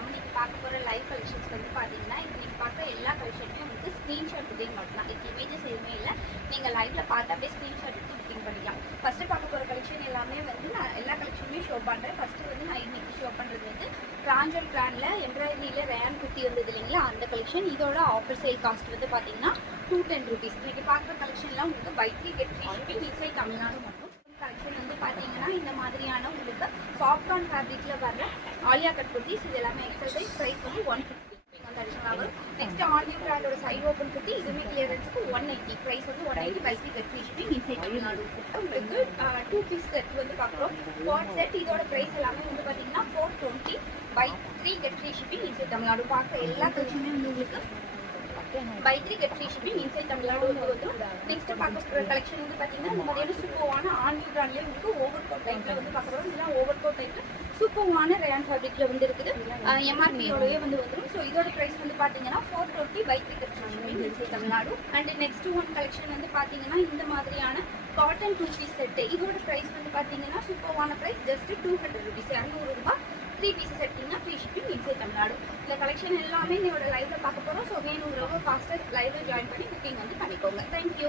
நம்ம இன்னைக்கு பார்க்க போகிற லைவ் கலெக்ஷன்ஸ் வந்து பார்த்தீங்கன்னா இன்னைக்கு பார்க்குற எல்லா கலெக்ஷனுமே உங்களுக்கு ஸ்க்ரீன்ஷாட் புக்கிங் மட்டும் தான். இதுக்கு இமேஜஸ் எதுவுமே இல்லை. நீங்கள் லைவ்ல பார்த்து அப்படியே ஸ்க்ரீன்ஷாட் எடுத்து புக்கிங் பண்ணிக்கலாம். ஃபஸ்ட்டு பார்க்க போகிற கலெக்ஷன் எல்லாமே வந்து நான் எல்லா கலெக்ஷனுமே ஷோ பண்ணுறேன். ஃபஸ்ட்டு வந்து நான் இன்னைக்கு ஷோ பண்ணுறது வந்து பிராஞ்சல் பிராண்டில் எம்ப்ராய்டரியில் ரேன் குட்டி வந்தது இல்லைங்களா, அந்த கலெக்ஷன். இதோட ஆஃபர் சேல் காஸ்ட் வந்து பார்த்தீங்கன்னா 210 rupees. இன்னைக்கு பார்க்குற கலெக்ஷன்லாம் உங்களுக்கு buy 3 get 3 shipping inside Tamil Nadu மட்டும். கலெக்ஷன் வந்து பார்த்தீங்கன்னா இந்த மாதிரியான உங்களுக்கு சாஃப்டான் ஃபேப்ரிக்கில் வர்ற ஆலியா கட் குர்த்திஸ். இது எல்லாமே எக்ஸல் சைஸ். ப்ரைஸ் வந்து 150 வந்து அடிஷனல் ஆகும். நெக்ஸ்ட் ஆலியா பிராண்டோட சைட் ஓப்பன் குர்த்தி. இதுவுமே கிளியரன்ஸுக்கு 180. ப்ரைஸ் வந்து 180 buy 3 get 3 shipping inside Tamil Nadu. உங்களுக்கு 2 பீஸ் செட் வந்து பார்க்குறோம். வாட் செட் இதோட ப்ரைஸ் எல்லாமே வந்து பார்த்தீங்கன்னா 420 buy 3 get 3 shipping inside Tamil Nadu. பார்க்குற எல்லா கலெக்ஷனுமே வந்து உங்களுக்கு buy 3 get 3 shipping inside Tamil Nadu வந்து வந்துடும். நெக்ஸ்ட் பார்க்க கலெக்ஷன் வந்து பார்த்தீங்கன்னா இந்த மாதிரியான சூப்பர்வான ஆன்லைன் பிராண்ட்லேயே உங்களுக்கு ஓவர் கோட் டைப்பில் வந்து பார்க்குறோம். இதெல்லாம் ஓவர் கோட் டைப்பில் சூப்பர்வான ரேன் ஃபேப்ரிக்கில் வந்து இருக்குது. எம்ஆர்பியோடவே வந்து வந்துடும். ஸோ இதோட ப்ரைஸ் வந்து பார்த்தீங்கன்னா 420 buy 3 get 3 shipping inside Tamil Nadu. And next one collection வந்து பார்த்தீங்கன்னா இந்த மாதிரியான காட்டன் 2 பீஸ் செட்டு. இதோட ப்ரைஸ் வந்து பார்த்தீங்கன்னா சூப்பர்வான ப்ரைஸ் ஜஸ்ட் 200 rupees, 200 ரூபாய். 3 பீசஸ் எடுத்தீங்கன்னா ஃப்ரீ ஷிப்பிங் இன்சைட் தமிழ்நாடு. இந்த கலெக்ஷன் எல்லாமே இதோட லைவ்ல பார்க்க போகிறோம். ஸோ வேணுங்கிறவங்க ஃபாஸ்ட்டாக லைவ்ல ஜாயின் பண்ணி புக்கிங் வந்து பண்ணிக்கோங்க. தேங்க்யூ.